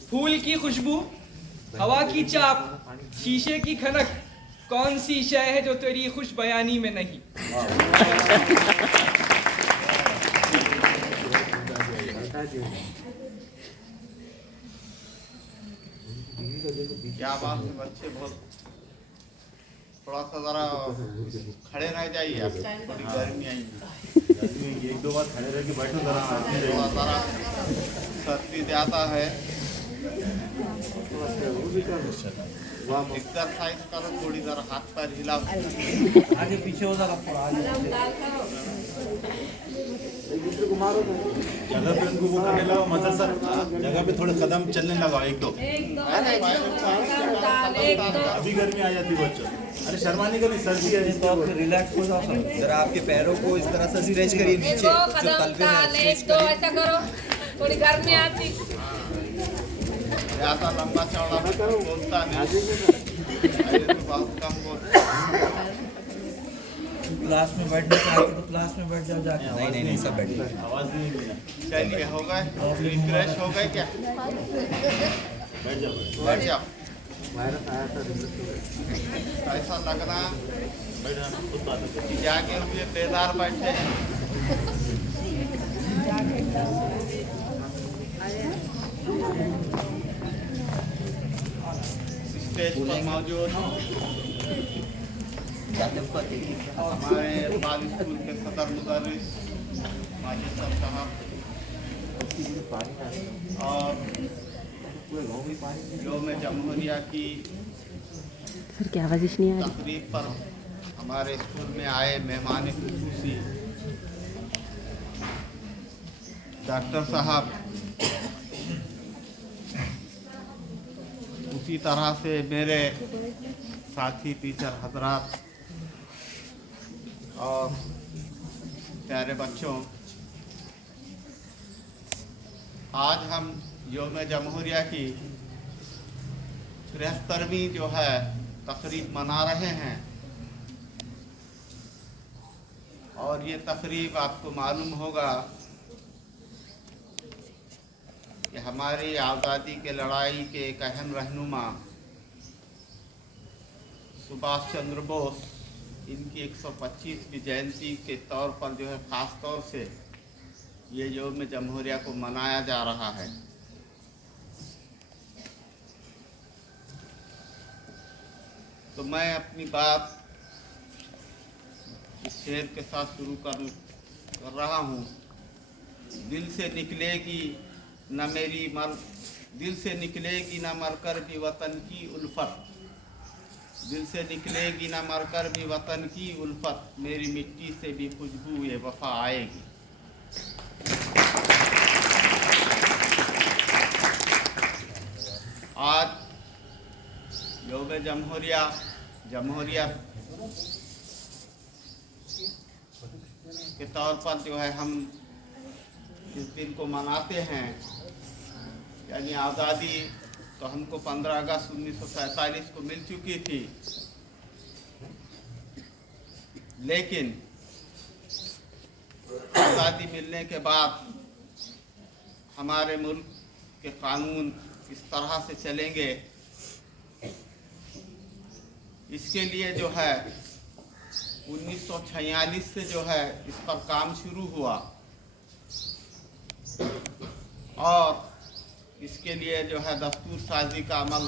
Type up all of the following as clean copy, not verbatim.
फूल की खुशबू, हवा की चाप, शीशे की खनक, कौन सी शय है जो तेरी खुश बयानी में नहीं। क्या बात है बच्चे, बहुत थोड़ा सा जरा खड़े रह जाइए, आप थोड़ी गर्मी आई है। एक दो बार खड़े रह के बैठो जरा, थोड़ा जरा सर्दी ज़्यादा है, एक्सरसाइज करो, थोड़ी जरा हाथ पैर हिलाओ। आगे पीछे हो जरा, जगह पे उनको वो करने लगा मदरसा, जगह पे थोड़े कदम चलने लगा, एक दो। अभी गर्मी आ जाती बच्चों, अरे शर्माने का नहीं, सर्दी है तो आप रिलैक्स हो जाओ। जरा आपके पैरों को इस तरह से स्ट्रेच करिए नीचे, जो तलवे हैं स्ट्रेच तो करिए। ऐसा करो, थोड़ी गर्मी आती। ज़्यादा लंबा चौड़ा बोलता नहीं, बहुत कम बोलता। क्लास में बैठने के आते तो क्लास में बैठ जाओ जाके। नहीं नहीं सब बैठिए। आवाज नहीं निकली। चलिए, हो गए रिफ्रेश हो गए क्या? बैठ जाओ, बैठ जाओ। ऐसा लगना बैठ जाओ, खुद बात करो। कि जागे हुए बेदार बैठे हैं। स्टेज पर मौजूद हमारे बाल स्कूल के सदर मुदर्रिस माजिद साहब और यौम जमहूरिया की सर क्या आवाज़ नहीं आ रही। तकरीब पर हमारे स्कूल में आए मेहमान खुसूसी डॉक्टर साहब, उसी तरह से मेरे साथी टीचर हजरात और प्यारे बच्चों, आज हम यौम जमहूरिया की 73वीं जो है तकरीब मना रहे हैं। और ये तकरीब आपको मालूम होगा कि हमारी आज़ादी के लड़ाई के एक अहम रहनुमा सुभाष चंद्र बोस, इनकी 125वीं जयंती के तौर पर जो है ख़ास तौर से ये यौम जमहूरिया को मनाया जा रहा है। तो मैं अपनी बात इस शेर के साथ शुरू कर रहा हूँ। दिल से निकलेगी न मेरी मर दिल से निकलेगी न मरकर भी वतन की उल्फत, दिल से निकलेगी न मरकर भी वतन की उल्फत, मेरी मिट्टी से भी खुशबू ये वफा आएगी। आज यौम जमहूरिया के तौर पर जो है हम इस दिन को मनाते हैं, यानी आज़ादी तो हमको 15 अगस्त 1947 को मिल चुकी थी, लेकिन आज़ादी मिलने के बाद हमारे मुल्क के कानून किस तरह से चलेंगे, इसके लिए जो है 1946 से जो है इस पर काम शुरू हुआ और इसके लिए जो है दस्तूर साजी का अमल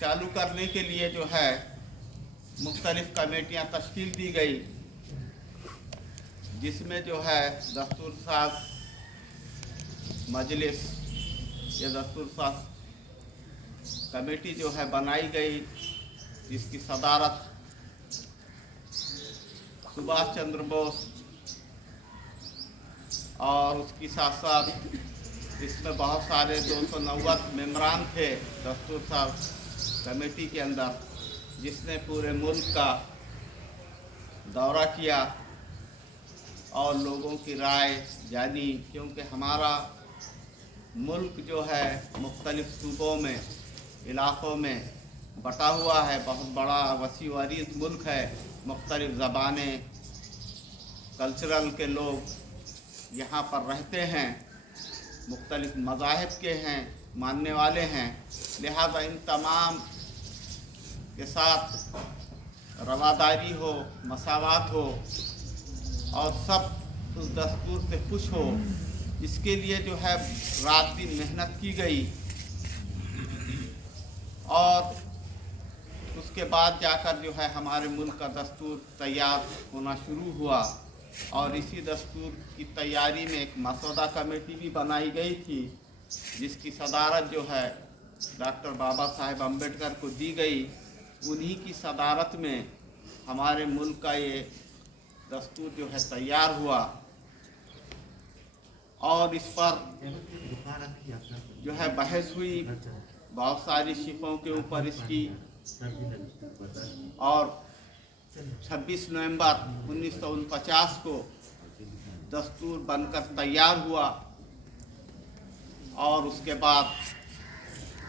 चालू करने के लिए जो है मुख्तलिफ कमेटियां तश्कील दी गई, जिसमें जो है दस्तूर साज मजलिस, ये दस्तूर साज कमेटी जो है बनाई गई, जिसकी सदारत सुभाष चंद्र बोस और उसकी साथ साथ इसमें बहुत सारे 290 मेंबरान थे दस्तूर साज कमेटी के अंदर, जिसने पूरे मुल्क का दौरा किया और लोगों की राय जानी, क्योंकि हमारा मुल्क जो है मुख्तलिफ सूबों में, इलाक़ों में बटा हुआ है, बहुत बड़ा वसी वरीज़ मुल्क है, मुख्तलिफ ज़बानें, कल्चरल के लोग यहाँ पर रहते हैं, मुख्तलिफ मज़ाहिब के हैं, मानने वाले हैं, लिहाजा इन तमाम के साथ रवादारी हो, मसावात हो और सब उस दस्तूर से खुश हो, इसके लिए जो है रात दिन मेहनत की गई और उसके बाद जाकर जो है हमारे मुल्क का दस्तूर तैयार होना शुरू हुआ। और इसी दस्तूर की तैयारी में एक मसौदा कमेटी भी बनाई गई थी, जिसकी सदारत जो है डॉक्टर बाबा साहेब अम्बेडकर को दी गई। उन्हीं की सदारत में हमारे मुल्क का ये दस्तूर जो है तैयार हुआ और इस पर जो है बहस हुई, बहुत सारी शिकों के ऊपर इसकी, और 26 नवंबर 1949 को दस्तूर बनकर तैयार हुआ और उसके बाद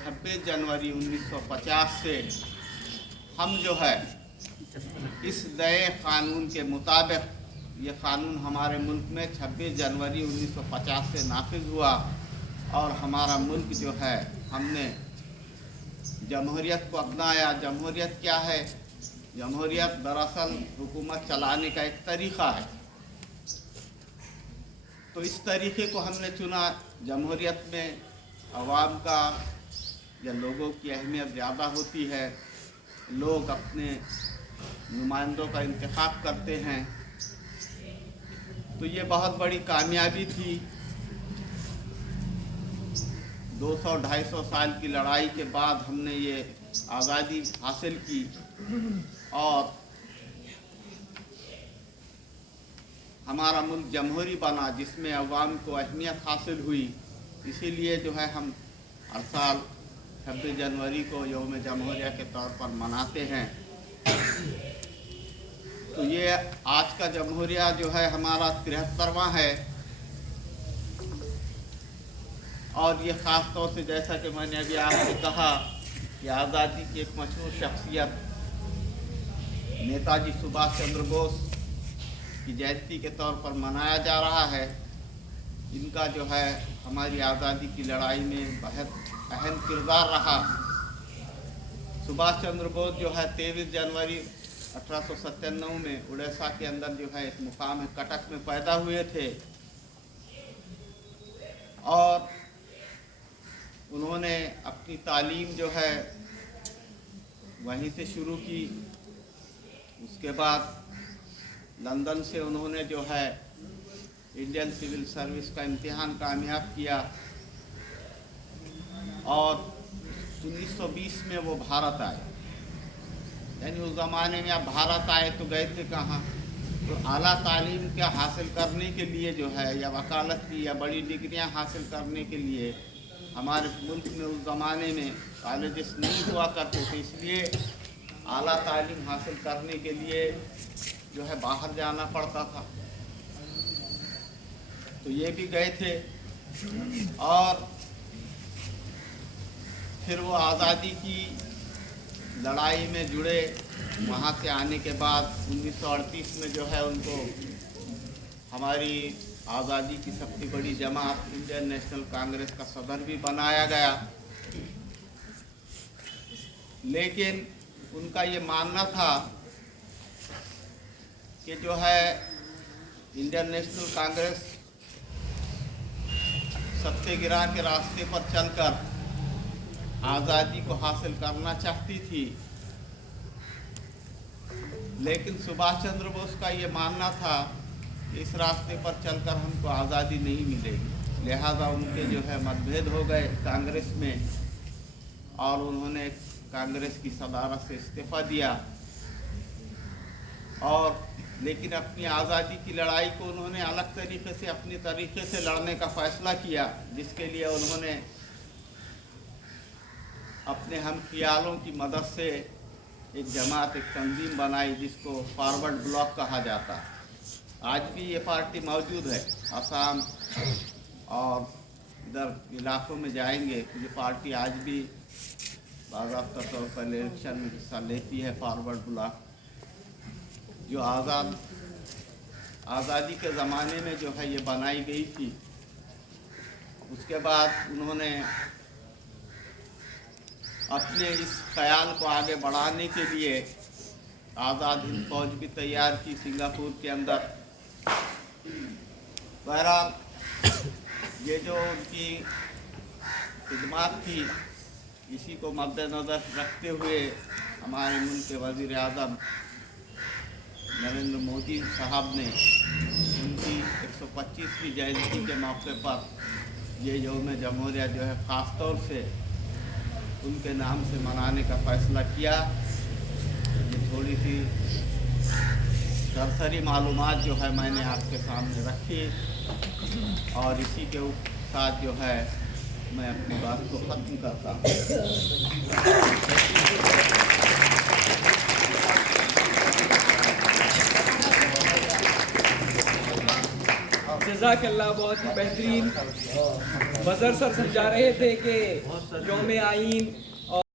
26 जनवरी 1950 से हम जो है इस नए कानून के मुताबिक, ये कानून हमारे मुल्क में 26 जनवरी 1950 से नाफिज हुआ और हमारा मुल्क जो है हमने जमहूरियत को अपनाया। जमहूरियत क्या है? जमहूरियत दरअसल हुकूमत चलाने का एक तरीक़ा है, तो इस तरीक़े को हमने चुना। जमहूरियत में अवाम का या लोगों की अहमियत ज़्यादा होती है, लोग अपने नुमाइंदों का इंतखाब करते हैं, तो ये बहुत बड़ी कामयाबी थी। 200-250 साल की लड़ाई के बाद हमने ये आज़ादी हासिल की और हमारा मुल्क जमहूरी बना, जिसमें अवाम को अहमियत हासिल हुई। इसीलिए जो है हम हर साल 26 जनवरी को यौम जमहूरिया के तौर पर मनाते हैं। तो ये आज का जमहूरिया जो है हमारा 73वां है और ये ख़ास तौर से जैसा कि मैंने अभी आपसे कहा कि आज़ादी की एक मशहूर शख्सियत नेताजी सुभाष चंद्र बोस की जयंती के तौर पर मनाया जा रहा है। इनका जो है हमारी आज़ादी की लड़ाई में बहुत अहम किरदार रहा। सुभाष चंद्र बोस जो है 23 जनवरी 1897 में उड़ीसा के अंदर जो है एक मुकाम है कटक में पैदा हुए थे और उन्होंने अपनी तालीम जो है वहीं से शुरू की। उसके बाद लंदन से उन्होंने जो है इंडियन सिविल सर्विस का इम्तिहान कामयाब किया और 1920 में वो भारत आए। यानी उस ज़माने में आप भारत आए तो गए थे कहाँ? तो आला तालीम क्या हासिल करने के लिए जो है या वकालत की या बड़ी डिग्रियां हासिल करने के लिए हमारे मुल्क में उस ज़माने में कॉलेजेस नहीं हुआ करते थे, इसलिए आला तालीम हासिल करने के लिए जो है बाहर जाना पड़ता था। तो ये भी गए थे और फिर वो आज़ादी की लड़ाई में जुड़े। वहाँ से आने के बाद 1938 में जो है उनको हमारी आज़ादी की सबसे बड़ी जमात इंडियन नेशनल कांग्रेस का सदर भी बनाया गया। लेकिन उनका ये मानना था कि जो है इंडियन नेशनल कांग्रेस सत्याग्रह के रास्ते पर चलकर आज़ादी को हासिल करना चाहती थी, लेकिन सुभाष चंद्र बोस का ये मानना था कि इस रास्ते पर चलकर हमको आज़ादी नहीं मिलेगी। लिहाजा उनके जो है मतभेद हो गए कांग्रेस में और उन्होंने कांग्रेस की सदारत से इस्तीफ़ा दिया और लेकिन अपनी आज़ादी की लड़ाई को उन्होंने अलग तरीके से अपनी तरीके से लड़ने का फ़ैसला किया, जिसके लिए उन्होंने अपने हम ख्यालों की मदद से एक जमात, एक तंजीम बनाई जिसको फॉरवर्ड ब्लॉक कहा जाता है। आज भी ये पार्टी मौजूद है। असम और इधर इलाक़ों में जाएंगे तो ये पार्टी आज भी बाज़ाब्ता तौर पर इलेक्शन में हिस्सा लेती है। फॉरवर्ड ब्लॉक जो आज़ाद आज़ादी के ज़माने में जो है ये बनाई गई थी। उसके बाद उन्होंने अपने इस ख्याल को आगे बढ़ाने के लिए आज़ाद हिंद फौज भी तैयार की सिंगापुर के अंदर। बहरहाल ये जो उनकी खिदमत थी, इसी को मद्देनज़र रखते हुए हमारे मुल्क के वज़ीर आज़म नरेंद्र मोदी साहब ने उनकी 125वीं जयंती के मौके पर ये यौम जमहूरिया जो है ख़ास तौर से उनके नाम से मनाने का फ़ैसला किया। ये थोड़ी सी सरसरी मालूमात जो है मैंने आपके सामने रखी और इसी के साथ जो है मैं अपनी बात को ख़त्म करता हूँ। जज़ाकल्लाह, बहुत ही बेहतरीन। बज़र सर समझा रहे थे कि यौम आइन